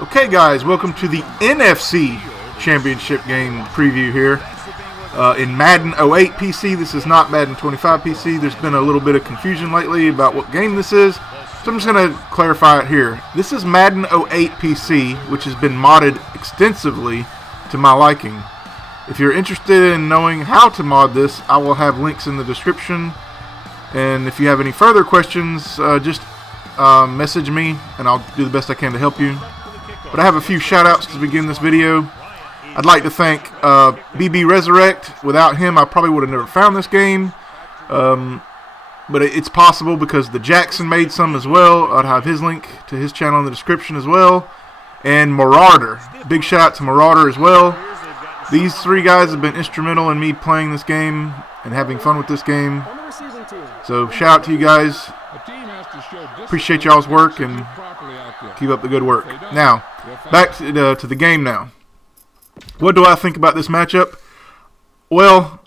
Okay, guys, welcome to the NFC Championship game preview here in Madden 08 PC. This is not Madden 25 PC. There's been a little bit of confusion lately about what game this is, so I'm just going to clarify it here. This is Madden 08 PC, which has been modded extensively to my liking. If you're interested in knowing how to mod this, I will have links in the description. And if you have any further questions, just message me, and I'll do the best I can to help you. But I have a few shout-outs to begin this video. I'd like to thank BBxResurrect. Without him, I probably would have never found this game. But it's possible because the Jackson made some as well. I'd have his link to his channel in the description as well. And Marauder. Big shout-out to Marauder as well. These three guys have been instrumental in me playing this game and having fun with this game. So shout out to you guys. Appreciate y'all's work and keep up the good work. Now, back to the game now. What do I think about this matchup? Well,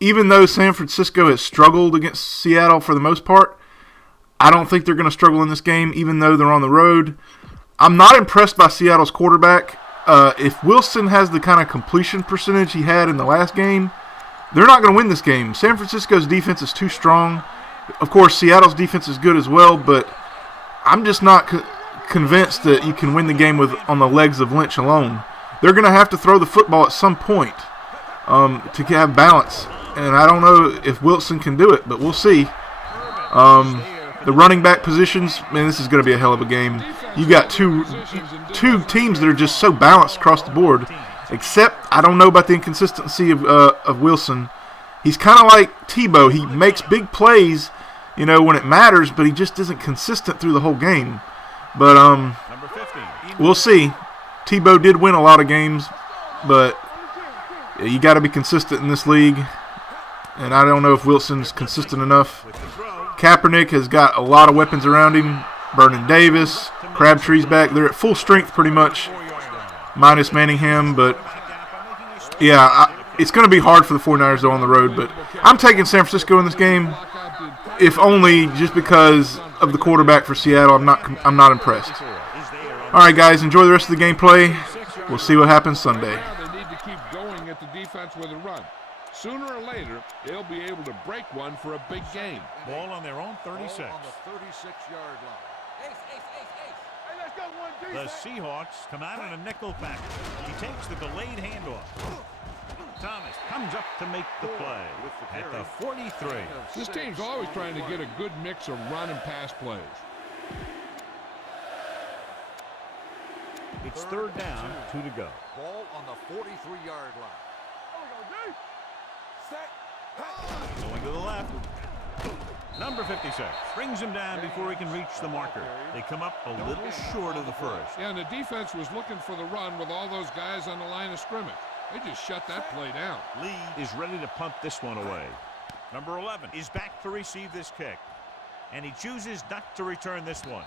even though San Francisco has struggled against Seattle for the most part, I don't think they're going to struggle in this game, even though they're on the road. I'm not impressed by Seattle's quarterback. If Wilson has the kind of completion percentage he had in the last game, they're not going to win this game. San Francisco's defense is too strong. Of course, Seattle's defense is good as well, but I'm just not convinced that you can win the game on the legs of Lynch alone. They're going to have to throw the football at some point to have balance, and I don't know if Wilson can do it, but we'll see. The running back positions, man, this is going to be a hell of a game. You got two teams that are just so balanced across the board, except I don't know about the inconsistency of Wilson. He's kind of like Tebow. He makes big plays, you know, when it matters, but he just isn't consistent through the whole game. But we'll see. Tebow did win a lot of games, but you got to be consistent in this league, and I don't know if Wilson's consistent enough. Kaepernick has got a lot of weapons around him. Vernon Davis, Crabtree's back. They're at full strength pretty much, minus Manningham. But, yeah, it's going to be hard for the 49ers, though, on the road. But I'm taking San Francisco in this game, if only just because of the quarterback for Seattle. I'm not impressed. All right, guys, enjoy the rest of the gameplay. We'll see what happens Sunday. They need to keep going at the defense with a run. Sooner or later, they'll be able to break one for a big game. Ball on their own 36. Ball on the 36-yard line. The Seahawks come out in a nickel package. He takes the delayed handoff. Thomas comes up to make the play at the 43. This team's always trying to get a good mix of run and pass plays. It's third down, 2 to go. Ball on the 43-yard line. Going to the left. Number 56 brings him down before he can reach the marker. They come up a little short of the first. Yeah, and the defense was looking for the run with all those guys on the line of scrimmage. They just shut that play down. Lee is ready to punt this one away. Number 11 is back to receive this kick, and he chooses not to return this one.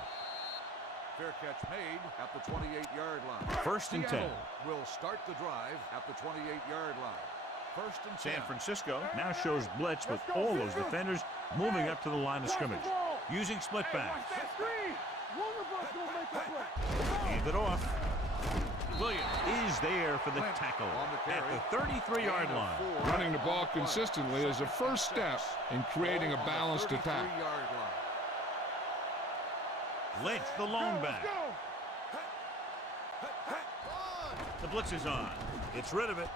Fair catch made at the 28-yard line. First and 10. Will start the drive at the 28-yard line. First and 10. San Francisco now shows blitz with all those defenders moving up to the line of scrimmage, using split backs. Hand it off. Williams is there for the tackle at the 33-yard line. Running the ball consistently is a first step in creating a balanced attack. Lynch, the lone back. The blitz is on. It's rid of it.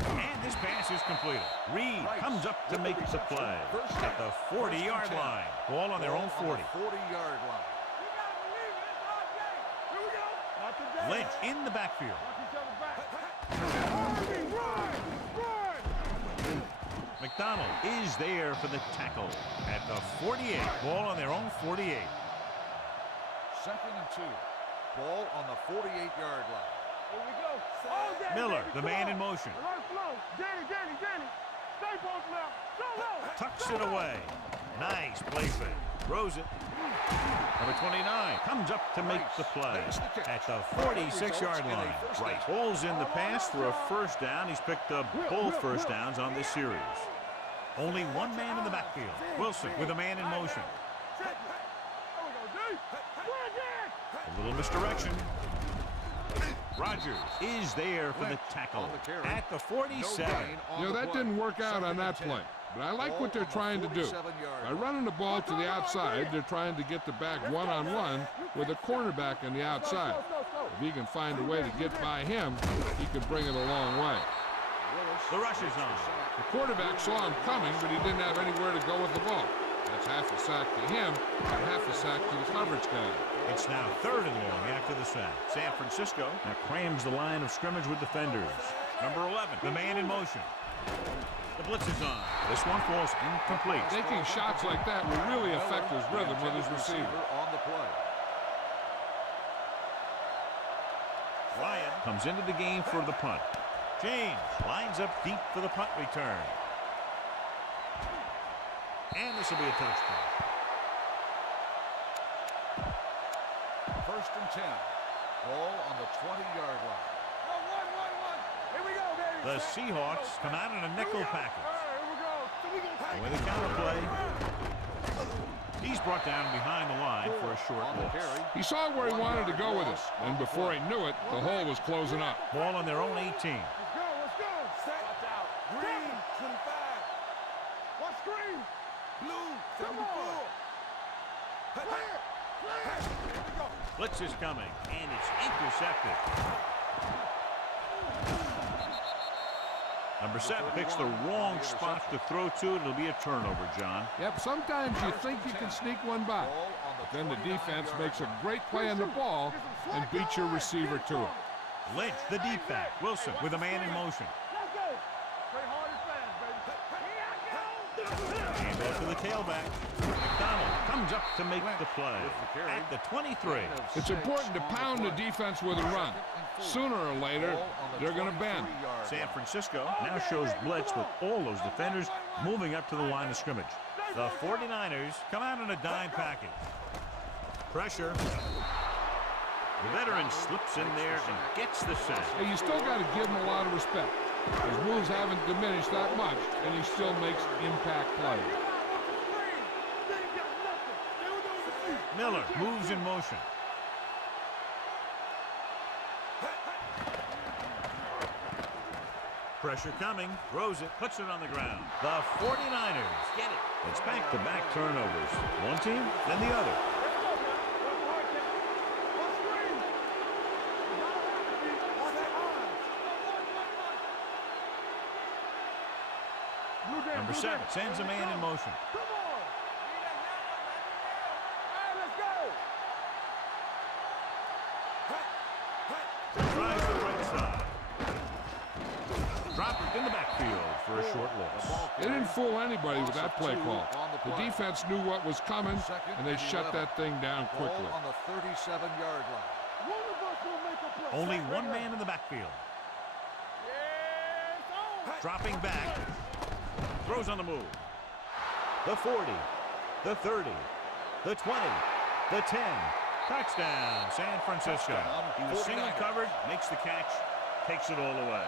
And this pass is completed. Reed comes up to make the play at the 40-yard line. Ball on their own 40. 40-yard line. Lynch in the backfield. McDonald is there for the tackle at the 48. Ball on their own 48. Second and 2. Ball on the 48-yard line. Miller, the man in motion. Tucks it away. Nice play fake. Throws it. Number 29 comes up to make the play at the 46-yard line. Right. Pulls in the pass for a first down. He's picked up both first downs on this series. Only one man in the backfield. Wilson with a man in motion. A little misdirection. Rogers is there for the tackle at the 47. You know, that didn't work out on that play. But I like what they're trying to do. By running the ball to the outside, they're trying to get the back one-on-one with a cornerback on the outside. If he can find a way to get by him, he can bring it a long way. The rush is on. The quarterback saw him coming, but he didn't have anywhere to go with the ball. That's half a sack to him and half a sack to the coverage guy. It's now 3rd and long after the sack. San Francisco now crams the line of scrimmage with defenders. Number 11, the man in motion. The blitz is on. This one falls incomplete. Taking shots like that will really affect his rhythm with his receiver. On the play. Ryan comes into the game for the punt. James lines up deep for the punt return. And this will be a touchdown. 1st and 10. Ball on the 20-yard line. Here we go, baby. The Seahawks come out in a nickel package. Here we go. And with a counter play, he's brought down behind the line for a short On the loss. carry. He saw where he wanted to go with it, and before he knew it, the hole was closing up. Ball on their own 18. Let's go. Set. Watch out. Green, 25. Watch green. Blue, 74. Blitz is coming, and it's intercepted. Number 7 picks the wrong spot to throw to. It'll be a turnover, John. Yep, sometimes you think you can sneak one by. But then the defense makes a great play on the ball and beats your receiver to it. Lynch, the deep back. Wilson with a man in motion. Let's go. Play hard and fast, baby. And back to the tailback. McDonald comes up to make the play at the 23. It's important to pound the defense with a run. Sooner or later, they're going to bend. San Francisco now shows blitz with all those defenders moving up to the line of scrimmage. The 49ers come out in a dime package. Pressure. The veteran slips in there and gets the sack. Hey, you still got to give him a lot of respect. His moves haven't diminished that much, and he still makes impact plays. Miller moves in motion. Pressure coming, throws it, puts it on the ground. The 49ers get it. It's back-to-back turnovers. One team and the other. Number 7 sends a man in motion. Tries the right side. Dropped in the backfield for a short loss. They didn't fool anybody with that play call. The defense knew what was coming, and they shut that thing down quickly. On the 37-yard line. Only one man in the backfield. Dropping back. Throws on the move. The 40. The 30. The 20. The 10. Touchdown, San Francisco. He was single covered, makes the catch, takes it all away.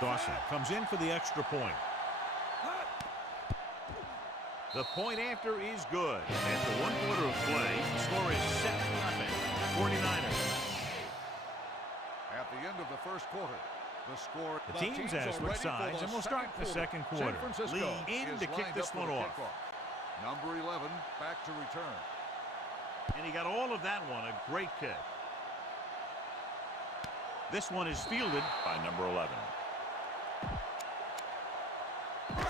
Dawson comes in for the extra point. The point after is good. After 1 quarter of play, the score is 7-0. 49ers. At the end of the first quarter, the score. The teams have switched sides, and we'll start the second quarter. San Francisco Lee in to kick this one off. Number 11 back to return. And he got all of that one, a great kick. This one is fielded by number 11.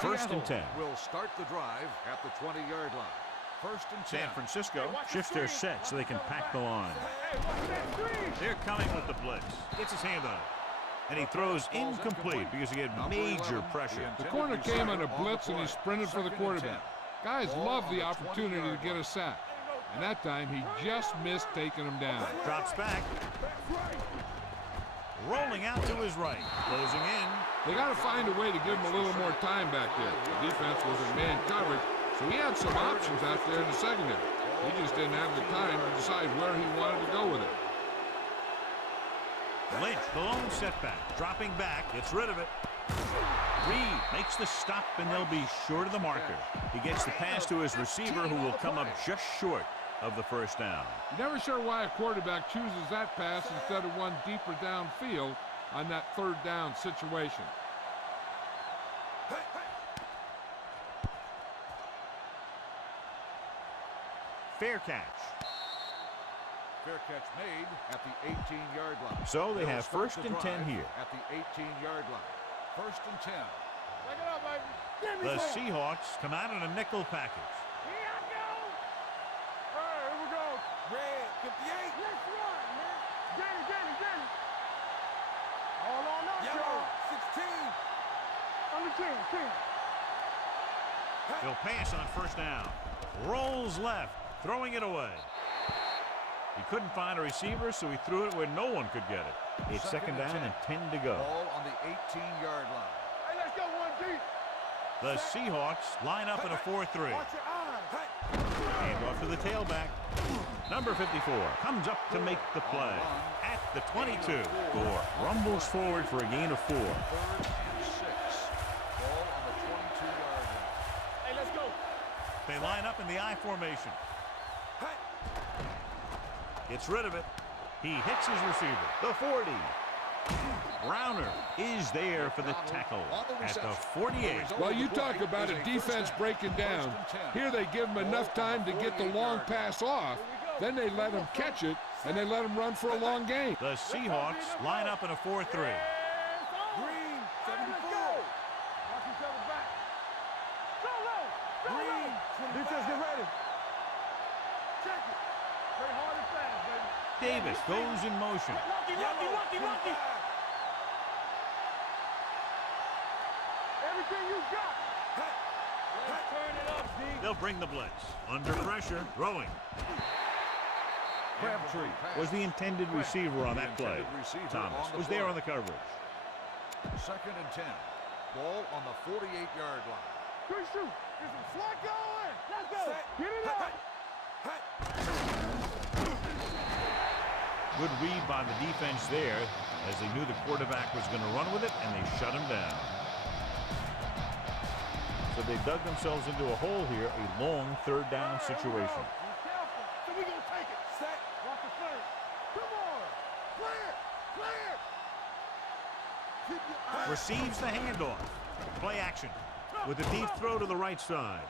First and 10. Will start the drive at the 20-yard line. First and 10. San Francisco shifts their set so they can pack the line. They're coming with the blitz. Gets his hand on it. And he throws incomplete because he had major pressure. The corner came on a blitz and he sprinted for the quarterback. Guys love the opportunity to get a sack. And that time he just missed taking him down. Drops back. Rolling out to his right. Closing in. They got to find a way to give him a little more time back there. The defense was in man coverage, so he had some options out there in the secondary. He just didn't have the time to decide where he wanted to go with it. Lynch, the lone setback. Dropping back. Gets rid of it. Reed makes the stop, and they'll be short of the marker. He gets the pass to his receiver, who will come up just short of the first down. You're never sure why a quarterback chooses that pass instead of one deeper downfield on that third down situation. Fair catch. Fair catch made at the 18-yard line. So they They'll have start first the and 10 drive here. at the 18-yard line. First and 10. Take it up, baby. The Seahawks come out in a nickel package. Here I go. All right, here we go. Red, 58. Let's run, man. Get it. All on up, Yellow, y'all. 16. Under 10. He'll pass on first down. Rolls left, throwing it away. He couldn't find a receiver, so he threw it where no one could get it. It's second down and 10 to go. Ball on the 18-yard line. Hey, let's go one deep. The Seahawks line up in a 4-3. Watch your eyes. Hand off to the tailback. Number 54 comes up to make the play at the 22. Gore rumbles forward for a gain of 4. 3rd and 6. Ball on the 22-yard line. Hey, let's go. They line up in the I formation. Gets rid of it. He hits his receiver. The 40. Browner is there for the tackle at the 48. Well, you talk about a defense breaking down. Here they give him enough time to get the long pass off. Then they let him catch it, and they let him run for a long gain. The Seahawks line up in a 4-3. Green, 74. Watch each other back. Green, defense, get ready. Check it. Play hard and fast, baby. Davis goes in motion. Lucky. Everything you got. Let's turn it up, D. They'll bring the blitz. Under pressure, throwing. Crabtree was the intended receiver on that play. Thomas was there on the coverage. 2nd and 10. Ball on the 48-yard line. Good shoot. Get some slack going. Let's go. Get it up. Good read by the defense there, as they knew the quarterback was going to run with it, and they shut him down. So they dug themselves into a hole here, a long third down situation. Be careful. So we gonna take it. Set. Watch the flank. Come on. Clear. Keep your eyes. Receives the handoff. Play action with a deep throw to the right side.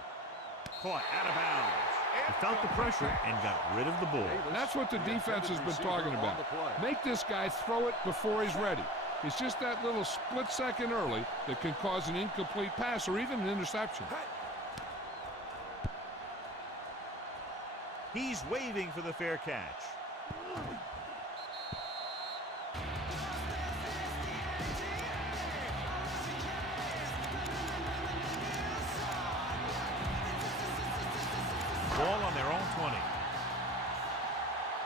Caught out of bounds. He felt the pressure and got rid of the ball. And that's what the defense has been talking about. Make this guy throw it before he's ready. It's just that little split second early that can cause an incomplete pass or even an interception. He's waving for the fair catch. Ball on their own 20.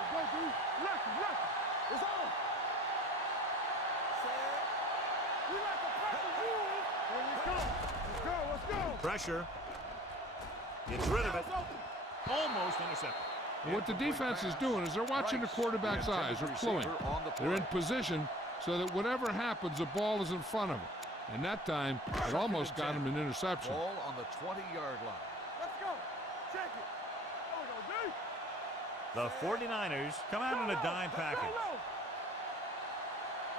Let's go, dude. Lucky. It's on. Set. We like the pressure rules. Here we go. Let's go. Pressure. Gets rid of it. Almost intercepted. What the defense is doing is they're watching the quarterback's eyes. They're cluing. They're in position so that whatever happens, the ball is in front of them. And that time, it almost got him an interception. Ball on the 20-yard line. Let's go. Check it. There we go, dude. The 49ers come out in a dime package.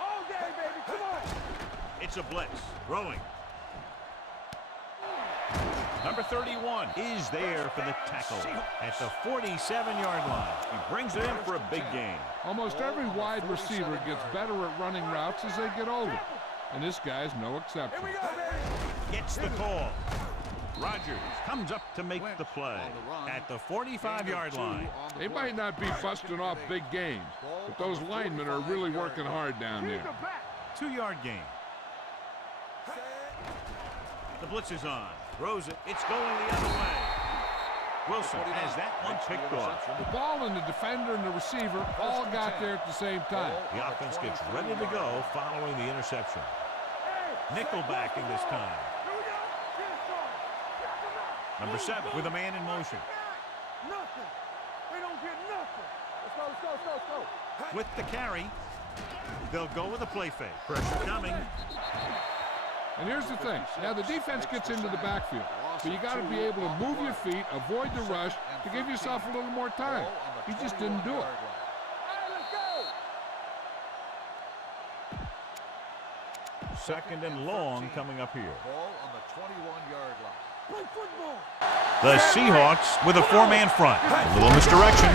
All day, baby. Come on. It's a blitz. Throwing. Number 31 is there for the tackle at the 47-yard line. He brings it in for a big gain. Almost every wide receiver gets better at running routes as they get older. And this guy's no exception. Here we go, baby. Gets the call. Rogers comes up to make the play at the 45-yard line. They might not be busting off big games, but those linemen are really working hard down there. 2-yard gain. The blitz is on. Throws it. It's going the other way. Wilson has that one picked off. The ball and the defender and the receiver all got there at the same time. The offense gets ready to go following the interception. Nickelbacking this time. Number 7 with a man in motion. Nothing. They don't get nothing. Let's go. With the carry, they'll go with a play fake. Pressure coming. And here's the thing. Now, the defense gets into the backfield, but you got to be able to move your feet, avoid the rush, to give yourself a little more time. He just didn't do it. Second and long coming up here. Ball on the 21-yard line. Play football. The Seahawks with a four-man front. A little misdirection.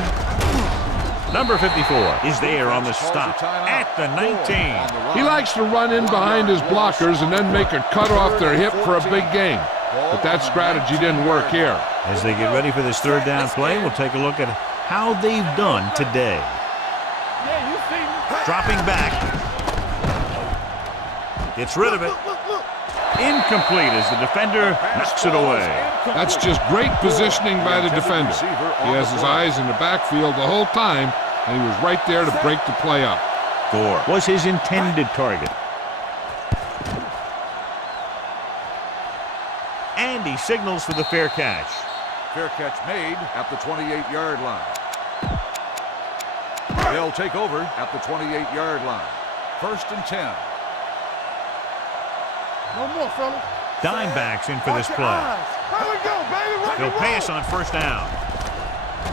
Number 54 is there on the stop at the 19. He likes to run in behind his blockers and then make a cut off their hip for a big game. But that strategy didn't work here. As they get ready for this third down play, we'll take a look at how they've done today. Yeah, you see me. Dropping back. Gets rid of it. Incomplete as the defender knocks it away. That's just great positioning by the defender. He has his eyes in the backfield the whole time, and he was right there to break the play up. Gore was his intended target. And he signals for the fair catch. Fair catch made at the 28-yard line. They'll take over at the 28-yard line. 1st and 10. No more, fellas. Dime backs in for this play. Here we go, baby. He'll pass on first down.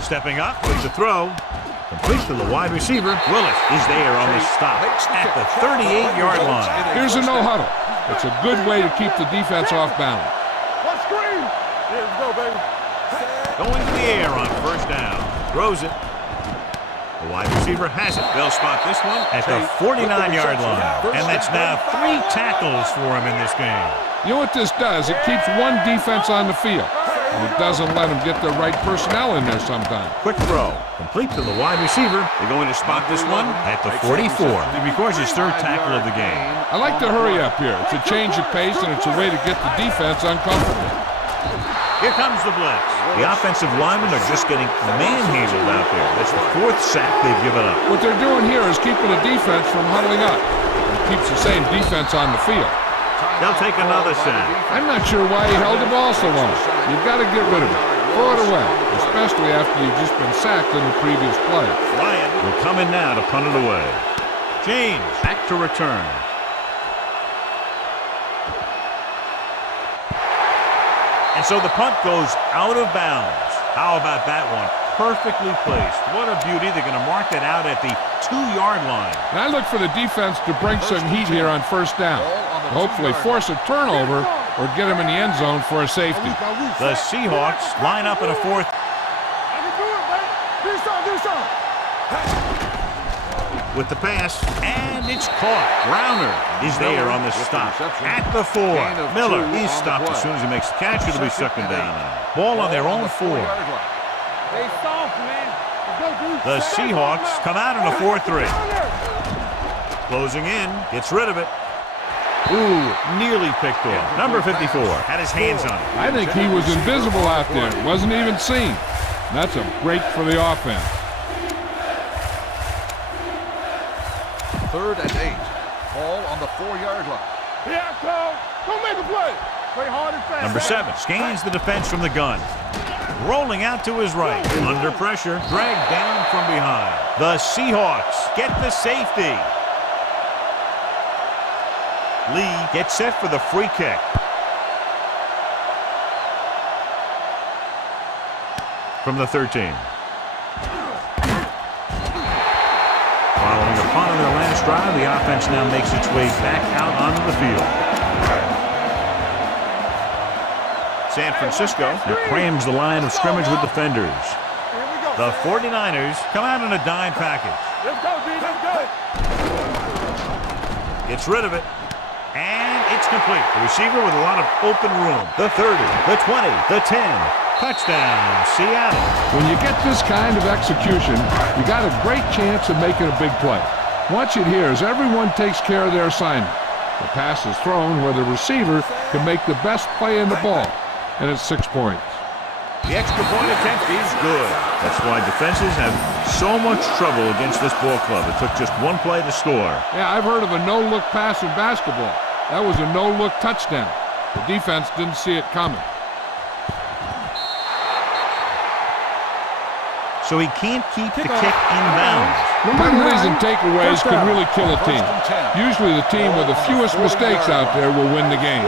Stepping up with the throw. Complete to the wide receiver. Willis is there on the stop at the 38-yard line. Here's a no-huddle. It's a good way to keep the defense off balance. What screen? Here we go, baby. Going to the air on first down. Throws it. The wide receiver has it. They'll spot this one at the 49-yard line. And that's now 3 tackles for him in this game. You know what this does? It keeps one defense on the field, and it doesn't let them get the right personnel in there sometimes. Quick throw. Complete to the wide receiver. They're going to spot this one at the 44. He records his 3rd tackle of the game. I like to hurry up here. It's a change of pace, and it's a way to get the defense uncomfortable. Here comes the blitz. The offensive linemen are just getting manhandled out there. That's the 4th sack they've given up. What they're doing here is keeping the defense from huddling up. It keeps the same defense on the field. They'll take another sack. I'm not sure why he held the ball so long. You've got to get rid of it. Throw it away, especially after you've just been sacked in the previous play. Ryan will come in now to punt it away. James back to return. And so the punt goes out of bounds. How about that one? Perfectly placed. What a beauty. They're going to mark that out at the 2-yard line. And I look for the defense to bring some heat here on first down. Hopefully force a turnover or get him in the end zone for a safety. The Seahawks line up in a 4th. I can do it, baby. Do something. With the pass, and it's caught. Browner is there on the stop at the 4. Miller, he's stopped as soon as he makes the catch. It'll be 2nd down now. Ball on their own 4. They soft, man. The Seahawks come out in a 4-3. Closing in, gets rid of it. Ooh, nearly picked off. Number 54 had his hands on it. I think he was invisible out there. Wasn't even seen. That's a break for the offense. 3rd and 8. Ball on the 4-yard line. Yeah, Cole. Don't make a play. Play hard and fast. Number 7 scans the defense from the gun. Rolling out to his right. Under pressure. Dragged down from behind. The Seahawks get the safety. Lee gets set for the free kick. From the 13. Following a punt on their last drive, the offense now makes its way back out onto the field. San Francisco now crams the line of scrimmage with defenders. The 49ers come out in a dime package. Let's go, D. Let's go. Gets rid of it. And it's complete. The receiver with a lot of open room. The 30, the 20, the 10. Touchdown, Seattle. When you get this kind of execution, you got a great chance of making a big play. Watch it here as everyone takes care of their assignment. The pass is thrown where the receiver can make the best play in the ball, and it's 6 points. The extra point attempt is good. That's why defenses have so much trouble against this ball club. It took just 1 play to score. Yeah, I've heard of a no-look pass in basketball. That was a no-look touchdown. The defense didn't see it coming. so he can't keep the kick in bounds. Penalties and takeaways can really kill a team. Usually the team with the fewest mistakes out there will win the game.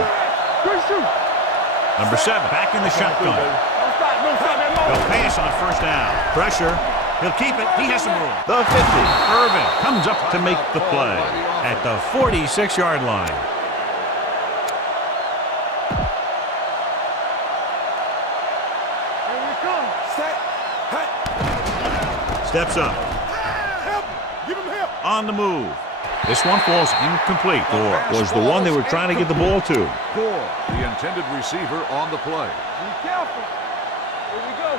Number 7 back in the shotgun. They'll pass on first down. Pressure. He'll keep it. He has some room. The 50. Irvin comes up to make the play at the 46-yard line. Steps up. On the move. This one falls incomplete. Gore was the one they were trying to get the ball to. Gore, the intended receiver on the play. Be careful. Here we go.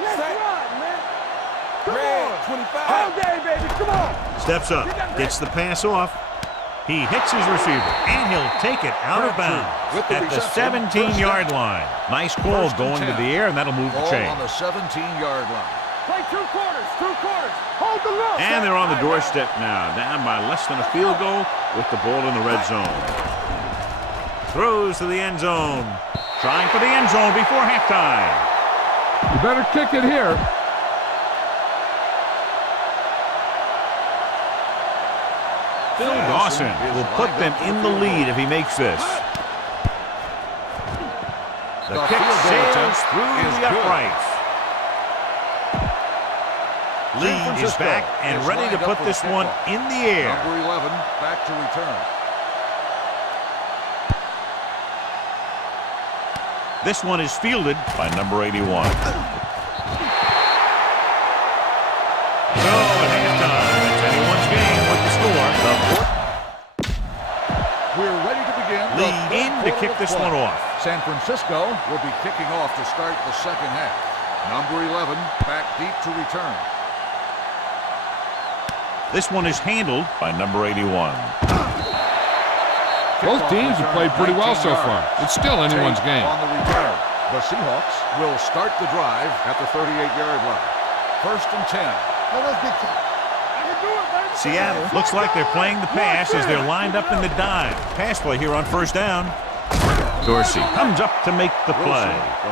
Let's run, man. Come on. 25. All day, baby. Come on. Steps up. Gets the pass off. He hits his receiver, and he'll take it out of bounds at the 17-yard line. Nice call going to the air, and that'll move the chain. On the 17-yard line. Play 2 quarters. 2 quarters. Hold the look. And they're on the doorstep now, down by less than a field goal with the ball in the red zone. Throws to the end zone. Trying for the end zone before halftime. You better kick it here. Phil Dawson will put them in the lead if he makes this. The kick sails through the uprights. Lee is back and ready to put this one in the air. Number 11 back to return. This one is fielded by number 81. So at halftime, it's anyone's game with the score. We're ready to begin. Lee in to kick this one off. San Francisco will be kicking off to start the second half. Number 11 back deep to return. This one is handled by number 81. Both teams have played pretty well so far. It's still anyone's game. On the return, the Seahawks will start the drive at the 38-yard line. 1st and 10. Seattle looks like they're playing the pass as they're lined up in the dime. Pass play here on first down. Dorsey comes up to make the play.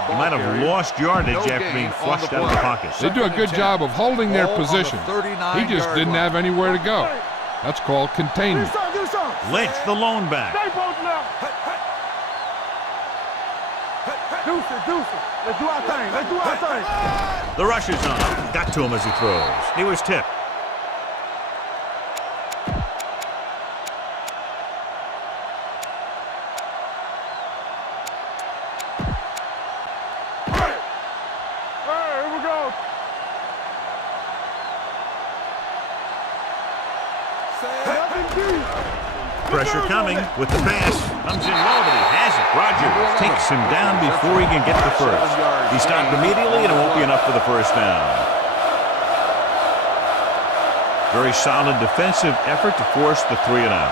He might have lost yardage after being flushed out of the pocket. They do a good job of holding their position. He just didn't have anywhere to go. That's called containment. Lynch, the lone back. Let's do our thing. Let's do our thing. The rush is on. Got to him as he throws. He was tipped. Pressure coming with the pass. Comes in low, but he has it. Rogers takes him down before he can get the first. He stopped immediately, and it won't be enough for the first down. Very solid defensive effort to force the 3 and out.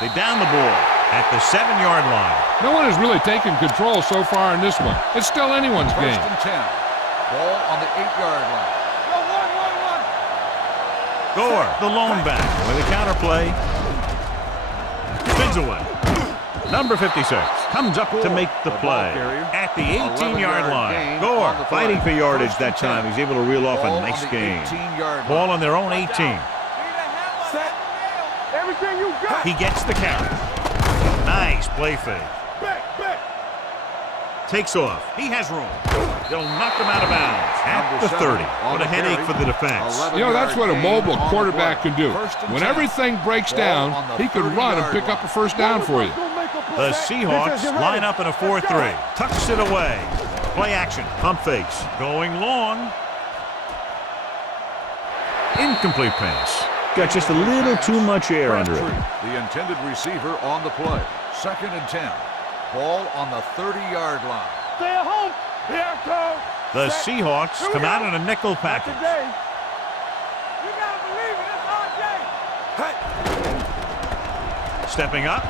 They down the ball at the 7-yard line. No one has really taken control so far in this one. It's still anyone's game. 1st and 10. Ball on the 8-yard line. Gore, the lone back, with a counter play. Spins away. Number 56 comes up to make the play at the 18-yard line. Gore fighting for yardage that time. He's able to reel off a nice gain. Ball on their own 18. Everything you got. He gets the count. Nice play fake. Takes off. He has room. They'll knock him out of bounds at the 30. What a headache for the defense. You know, that's what a mobile quarterback can do. When everything breaks down, he can run and pick up a first down for you. The Seahawks line up in a 4-3. Tucks it away. Play action. Pump fakes. Going long. Incomplete pass. Got just a little too much air under it. The intended receiver on the play. 2nd and 10. Ball on the 30-yard line. Stay at home. Here it goes. The Seahawks come out in a nickel package. You gotta believe it. It's our day. Stepping up.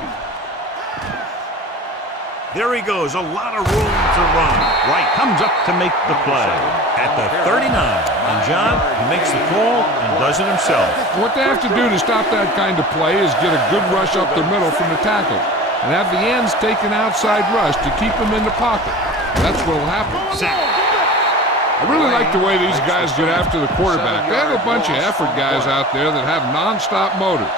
There he goes. A lot of room to run. Right comes up to make the play at the 39. And John, he makes the call and does it himself. What they have to do to stop that kind of play is get a good rush up the middle from the tackle and have the ends take an outside rush to keep them in the pocket. That's what will happen. Sack. I really like the way these guys get after the quarterback. They have a bunch of effort guys out there that have non-stop motors.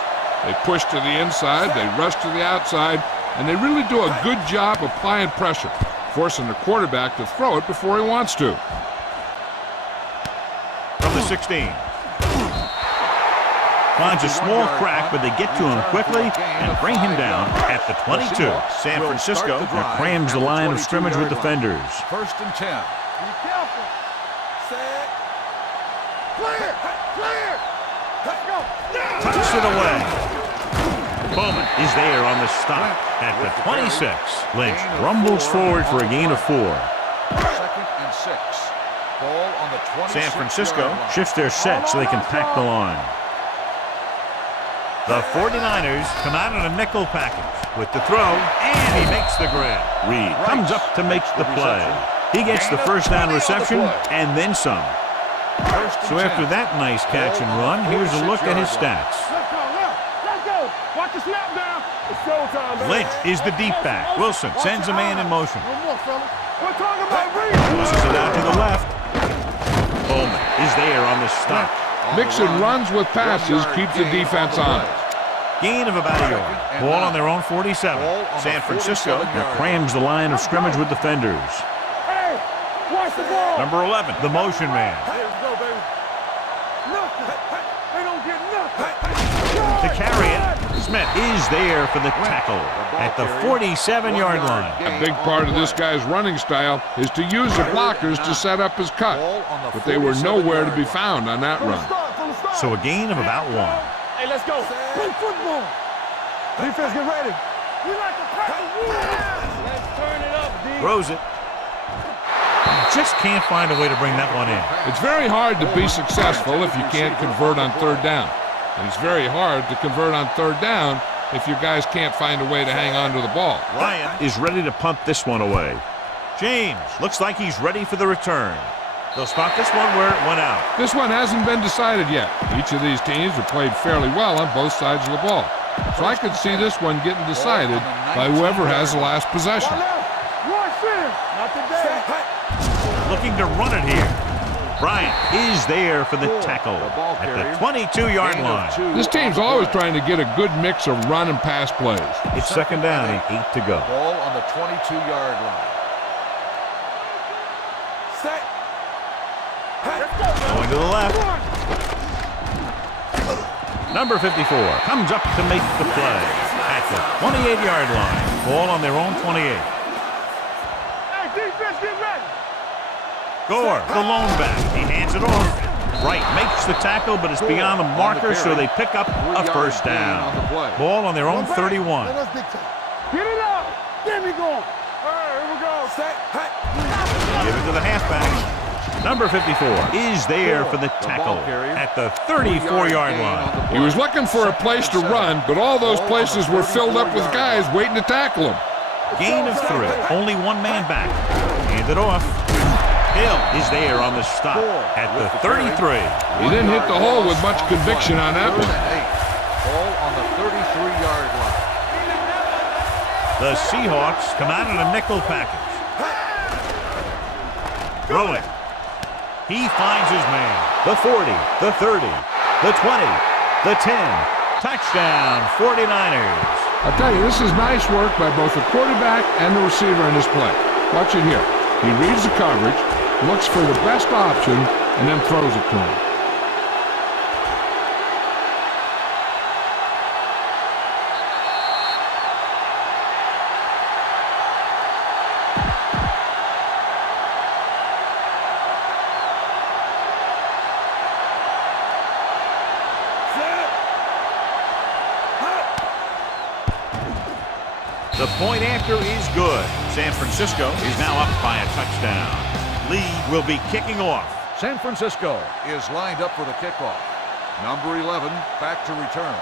They push to the inside, they rush to the outside, and they really do a good job applying pressure, forcing the quarterback to throw it before he wants to. From the 16. Finds a small crack, but they get to him quickly and bring him down at the 22. San Francisco crams the line of scrimmage with defenders. 1st and 10. Be careful. Set. Clear. Clear. Let's go. Tucks it away. Bowman is there on the stop at the 26. Lynch rumbles forward for a gain of 4. 2nd and 6. Ball on the 26. San Francisco shifts their set so they can pack the line. The 49ers come out in a nickel package with the throw, and he makes the grab. Reed comes up to make the play. He gets the first down reception and then some. So after that nice catch and run, here's a look at his stats. Let's go. Let's go. Watch the snap down. It's showtime, baby. Lynch is the deep back. Wilson sends a man in motion. No more, fella. We're talking about Reed. Pushes it out to the left. Bowman is there on the stop. Mixing runs with passes keeps the defense on. Gain of about a yard. Ball on their own 47. San Francisco crams the line of scrimmage with defenders. Hey, watch the ball. Number 11, the motion man. Here we go, baby. Nothing. They don't get nothing. To carry it, Smith is there for the tackle at the 47-yard line. A big part of this guy's running style is to use the blockers to set up his cut, but they were nowhere to be found on that run. So a gain of about 1. Hey, let's go. Play football. Defense, get ready. We like to tackle. Let's turn it up, D. Throws it. Just can't find a way to bring that one in. It's very hard to be successful if you can't convert on 3rd down. And it's very hard to convert on 3rd down if your guys can't find a way to hang on to the ball. Ryan is ready to punt this one away. James looks like he's ready for the return. They'll spot this one where it went out. This one hasn't been decided yet. Each of these teams have played fairly well on both sides of the ball. So I could see this one getting decided by whoever has the last possession. Watch this. Not today. Looking to run it here. Bryant is there for the tackle at the 22-yard line. This team's always trying to get a good mix of run and pass plays. It's 2nd down and 8 to go. Ball on the 22-yard line. Set. Going to the left. Number 54 comes up to make the play at the 28-yard line. Ball on their own 28. Hey, defense, get ready. Gore, the lone back. He hands it off. Wright makes the tackle, but it's beyond the marker, so they pick up a first down. Ball on their own 31. Get it up. Get me going. All right, here we go. Set. Give it to the halfback. Number 54 is there for the tackle at the 34-yard line. He was looking for a place to run, but all those places were filled up with guys waiting to tackle him. Gain of 3. Only one man back. Hand it off. Hill is there on the stop at the 33. He didn't hit the hole with much conviction on that one. Ball on the 33-yard line. The Seahawks come out in a nickel package. Throwing. He finds his man. The 40, the 30, the 20, the 10. Touchdown, 49ers. I'll tell you, this is nice work by both the quarterback and the receiver in this play. Watch it here. He reads the coverage, looks for the best option, and then throws it to him. The point after is good. San Francisco is now up by a touchdown. Lee will be kicking off. San Francisco is lined up for the kickoff. Number 11 back to return.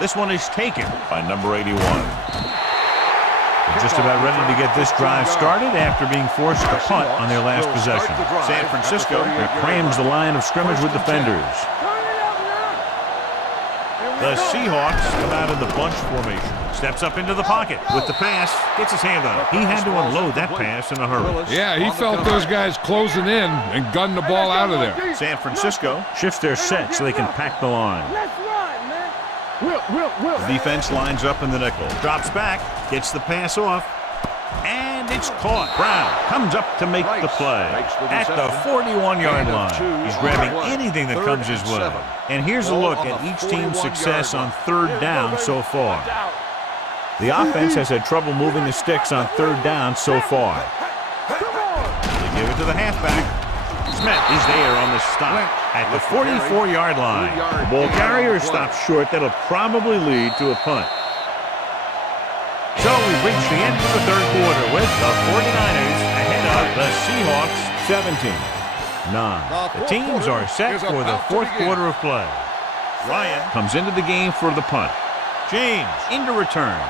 This one is taken by number 81. They're just about ready to get this drive started after being forced to punt on their last possession. San Francisco crams the line of scrimmage with defenders. The Seahawks come out in the bunch formation. Steps up into the pocket with the pass. Gets his hand on it. He had to unload that pass in a hurry. Yeah, he felt those guys closing in and gunned the ball out of there. San Francisco shifts their set so they can pack the line. The defense lines up in the nickel. Drops back. Gets the pass off. And it's caught. Brown comes up to make the play at the 41-yard line. He's grabbing anything that comes his way. And here's a look at each team's success on third down so far. The offense has had trouble moving the sticks on third down so far. They give it to the halfback. Smith is there on the stop at the 44-yard line. The ball carrier stops short. That'll probably lead to a punt. So we've reached the end of the third quarter with the 49ers ahead of the Seahawks 17-9. The teams are set for the fourth quarter of play. Ryan comes into the game for the punt. James into return.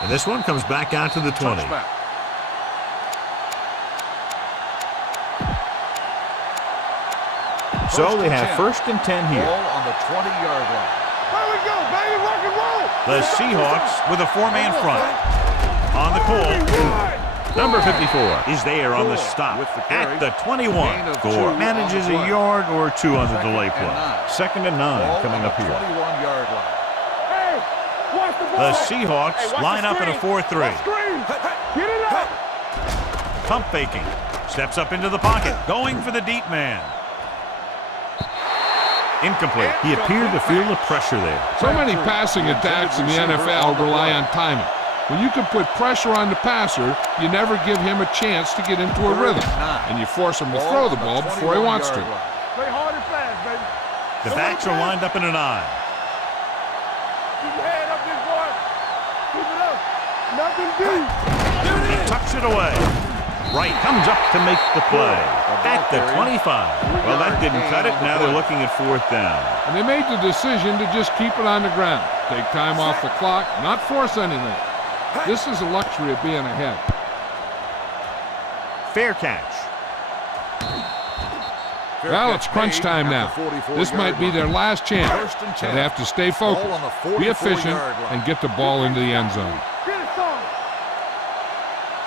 And this one comes back out to the 20. So they have 1st and 10 here. Ball on the 20-yard line. There we go, baby, rock and roll. The Seahawks with a 4-man front. On the call, number 54 is there on the stop at the 21. Gore manages a yard or two on the delay play. 2nd and 9 coming up here. 21-yard line. Hey, watch the ball. The Seahawks line up in a 4-3. Get it up. Pump faking. Steps up into the pocket. Going for the deep man. Incomplete. He appeared to feel the pressure there. So many passing attacks in the NFL rely on timing. When you can put pressure on the passer, you never give him a chance to get into a rhythm. And you force him to throw the ball before he wants to. Play hard and fast, baby. The backs are lined up in an I. Keep your head up, big boy. Keep it up. Nothing deep. He tucks it away. Wright comes up to make the play at the 25. Well, that didn't cut it. Now they're looking at 4th down. And they made the decision to just keep it on the ground. Take time off the clock, not force anything. This is the luxury of being ahead. Fair catch. Well, it's crunch time now. This might be their last chance. They have to stay focused, be efficient, and get the ball into the end zone.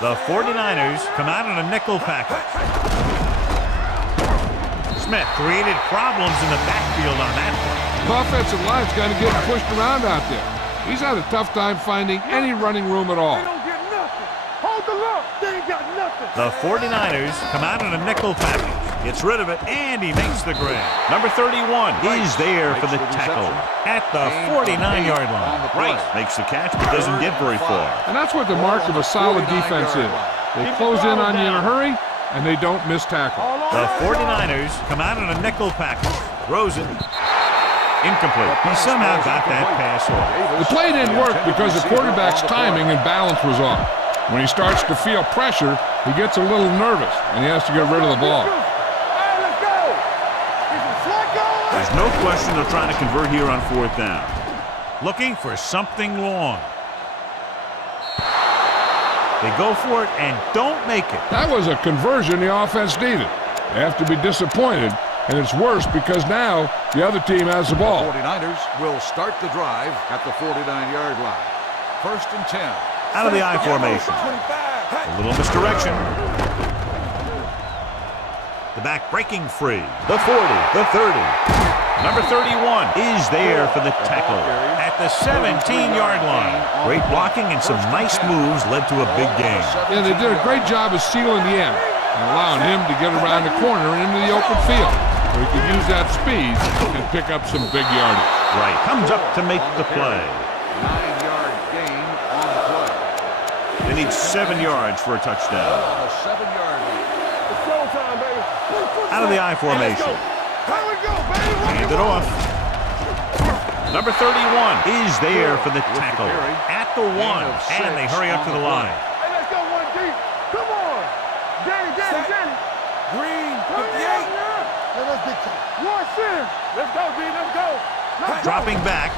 The 49ers come out in a nickel package. Smith created problems in the backfield on that one. The offensive line's got to get pushed around out there. He's had a tough time finding any running room at all. They don't get nothing. Hold the look. They ain't got nothing. The 49ers come out in a nickel package. Gets rid of it, and he makes the grab. Number 31 is there for the tackle at the 49-yard line. Right makes the catch, but doesn't get very far. And that's what the mark of a solid defense is. They close in on you in a hurry, and they don't miss tackle. The 49ers come out in a nickel package. Throws it. Incomplete. He somehow got that pass off. The play didn't work because the quarterback's timing and balance was off. When he starts to feel pressure, he gets a little nervous, and he has to get rid of the ball. There's no question they're trying to convert here on 4th down. Looking for something long. They go for it and don't make it. That was a conversion the offense needed. They have to be disappointed, and it's worse because now the other team has the ball. The 49ers will start the drive at the 49-yard line. 1st and 10. Out of the I formation. A little misdirection. The back breaking free. The 40, the 30. Number 31 is there for the tackle at the 17-yard line. Great blocking and some nice moves led to a big gain. Yeah, they did a great job of sealing the end and allowing him to get around the corner and into the open field, where he could use that speed and pick up some big yardage. Right, comes up to make the play. 9-yard gain on the play. They need 7 yards for a touchdown. On the 7-yard line. It's showtime, baby. Out of the I formation. Here we go, baby. Hand it off. Number 31 is there for the tackle at the 1, and they hurry up to the line. Hey, let's go one deep. Come on. Game Green, 58. Let's go, B, let's go. Dropping back.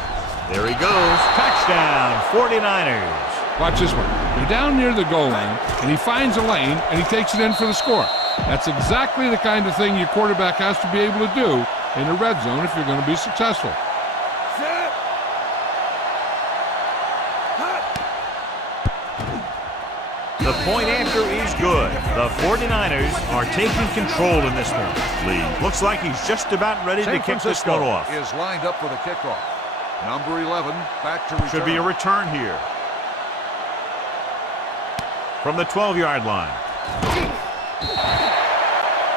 There he goes. Touchdown, 49ers. Watch this one. They're down near the goal line, and he finds a lane, and he takes it in for the score. That's exactly the kind of thing your quarterback has to be able to do in the red zone if you're going to be successful. Set. The point after is good. The 49ers are taking control in this one. Lee looks like he's just about ready to kick this one off. Is lined up for the kickoff. Number 11, back to return. Should be a return here. From the 12-yard line.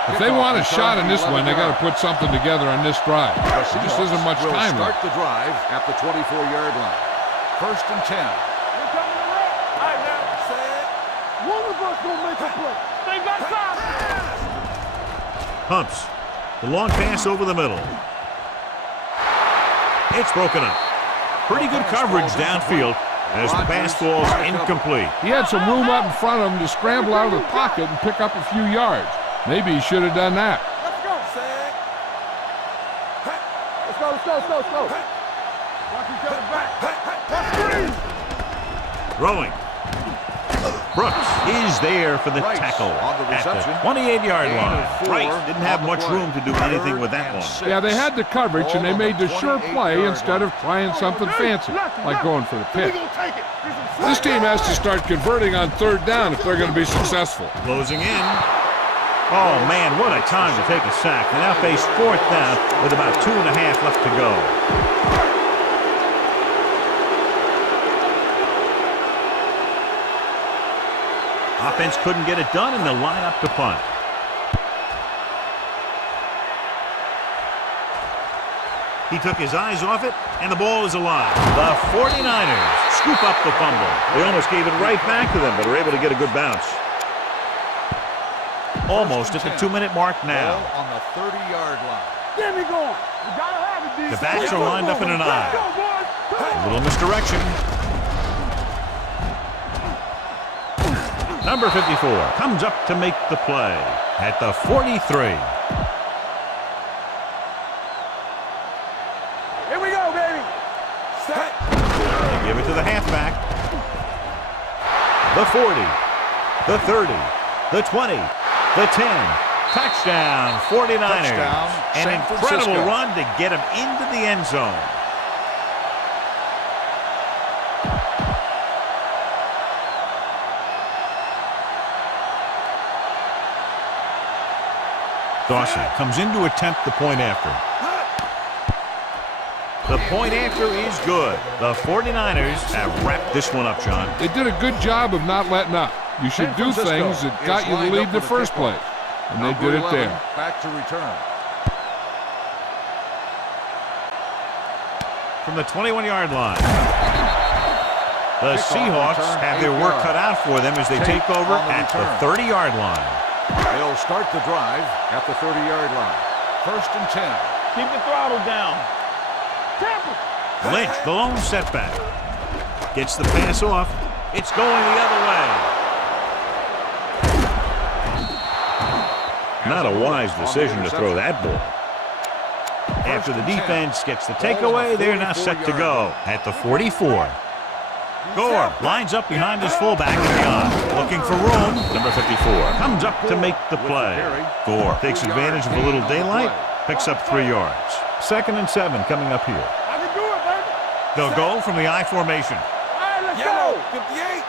If they want a shot in this one, they got to put something together on this drive. There just isn't much time Start left. the drive at the 24-yard line. 1st and 10. One of us gonna make a play. They got time. Pumps. The long pass over the middle. It's broken up. Pretty good coverage downfield as the pass falls incomplete. He had some room up in front of him to scramble out of the pocket and pick up a few yards. Maybe he should have done that. Let's go, Sam. Let's go. Watch each other back. Let's freeze. Throwing. Brooks is there for the tackle on the at the reception. 28-yard line. 4 Price didn't have on the much play. room to do anything with that one. 6. Yeah, they had the coverage, and they made the sure play instead of trying something fancy, like going for the pick. This team has to start converting on 3rd down if they're going to be successful. Closing in. Oh, man, what a time to take a sack. They now face 4th down with about 2.5 left to go. Offense couldn't get it done, and they'll line up to punt. He took his eyes off it, and the ball is alive. The 49ers scoop up the fumble. They almost gave it right back to them, but are able to get a good bounce. Almost at the 2-minute mark now. Ball on the 30-yard line. Get me going. You gotta have it, D. The backs are lined up in an eye. A little misdirection. Number 54 comes up to make the play at the 43. Here we go, baby. Set. They give it to the halfback. The 40, the 30, the 20, the 10. Touchdown, 49ers. Touchdown, An San incredible Francisco. run to get him into the end zone. Dawson comes in to attempt the point after. The point after is good. The 49ers have wrapped this one up, John. They did a good job of not letting up. You should do things that got you the lead in the first place, and they did it there. Back to return. From the 21-yard line. The Seahawks have their work cut out for them as they take over at the 30-yard line. They'll start the drive at the 30-yard line. 1st and 10. Keep the throttle down. Lynch, the lone setback. Gets the pass off. It's going the other way. Not a wise decision to throw that ball. After the defense gets the takeaway, they're now set to go at the 44. Gore lines up behind his fullback and beyond. Looking for room. Number 54 comes up to make the play. Gore takes advantage of a little daylight, picks up 3 yards. 2nd and 7 coming up here. I can do it, baby. They'll go from the I formation. All right, let's go. 58.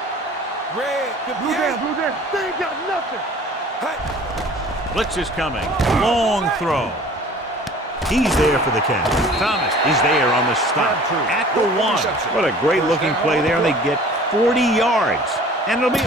Red, 58. Blue there. They ain't got nothing. Blitz is coming. Long throw. He's there for the catch. Thomas is there on the stop at the 1. What a great looking play there. And they get 40 yards. And it'll be...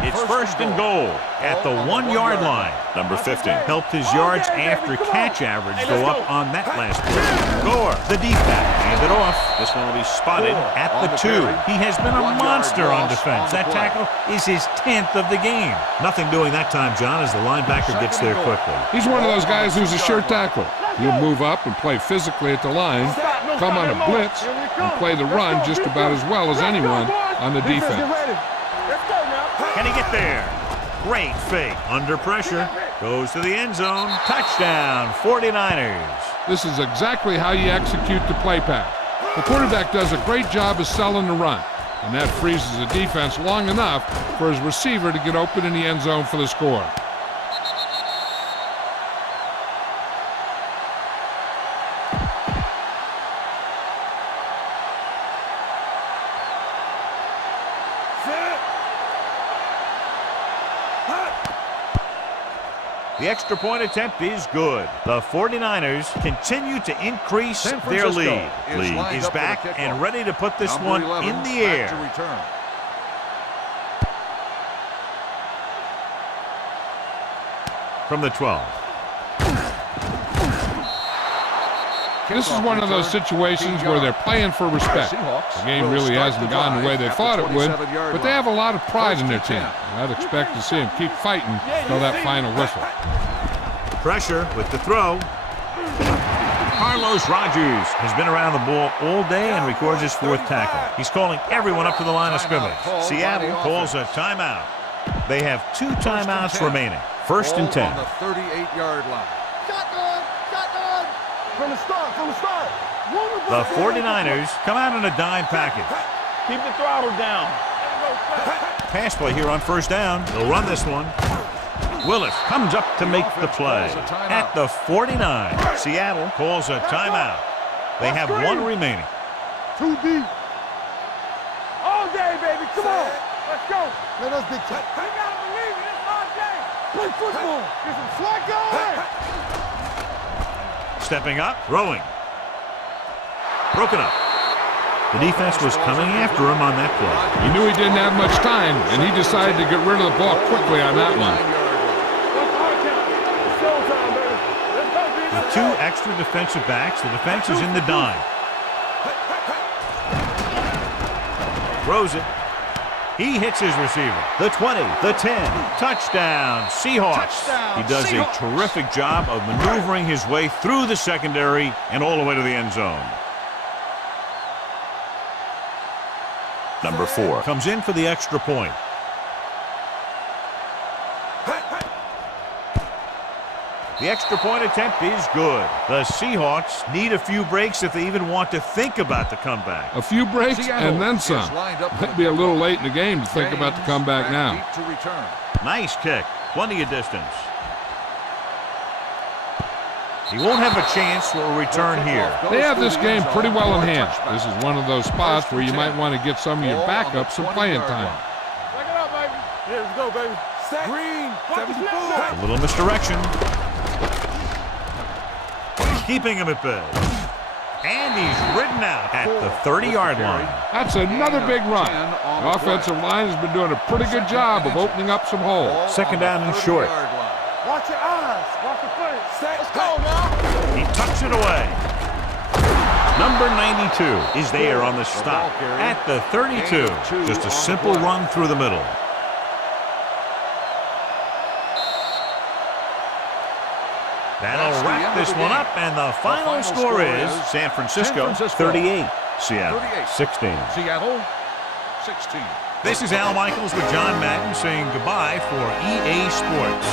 It's 1st and goal at the 1-yard line. Number 50 helped his yards after catch average go up on that last play. Gore, the deep back, hand it off. This one will be spotted at the 2. He has been a monster on defense. That tackle is his 10th of the game. Nothing doing that time, John, as the linebacker gets there quickly. He's one of those guys who's a sure tackler. He'll move up and play physically at the line, come on a blitz, and play the run just about as well as anyone on the defense. Can he get there? Great fake. Under pressure. Goes to the end zone. Touchdown, 49ers. This is exactly how you execute the play pass. The quarterback does a great job of selling the run, and that freezes the defense long enough for his receiver to get open in the end zone for the score. The extra point attempt is good. The 49ers continue to increase their lead. Lee is back and ready to put this one in the air. From the 12. This is one of those situations where they're playing for respect. The game really hasn't gone the way they thought it would, but they have a lot of pride in their team. I'd expect to see them keep fighting until that final whistle. Pressure with the throw. Carlos Rogers has been around the ball all day and records his 4th tackle. He's calling everyone up to the line of scrimmage. Seattle calls a timeout. They have 2 timeouts remaining. 1st and 10. On the 38-yard line. From the start. The 49ers come out in a dime package. Keep the throttle down. Pass play here on 1st down. They'll run this one. Willis comes up to make the play. At the 49, Seattle calls a timeout. They have 1 remaining. Too deep. All day, baby. Come on. Let's go. Let us be tough. You gotta believe it. It's all day. Play football. Get some slack going. Stepping up, throwing. Broken up. The defense was coming after him on that play. He knew he didn't have much time, and he decided to get rid of the ball quickly on that one. With 2 extra defensive backs, the defense is in the dime. Throws it. He hits his receiver. The 20, the 10. Touchdown, Seahawks. He does a terrific job of maneuvering his way through the secondary and all the way to the end zone. Number 4 comes in for the extra point. The extra point attempt is good. The Seahawks need a few breaks if they even want to think about the comeback. A few breaks and then some. Might be a little late in the game to think about the comeback now. Nice kick. Plenty of distance. He won't have a chance for a return here. They have this game pretty well in hand. This is one of those spots where you might want to get some of your backups some playing time. Back it up, baby. Yeah, let's go, baby. Green, 74. A little misdirection. Keeping him at bay. And he's ridden out at the 30-yard line. That's another big run. The offensive line has been doing a pretty good job of opening up some holes. 2nd down and short. Watch your eyes. Watch the foot. Let's go now. He tucks it away. Number 92 is there on the stop at the 32. Just a simple run through the middle. That'll wrap this one up, and the final score is San Francisco 38, Seattle 16. Seattle 16. This is Al Michaels with John Madden saying goodbye for EA Sports.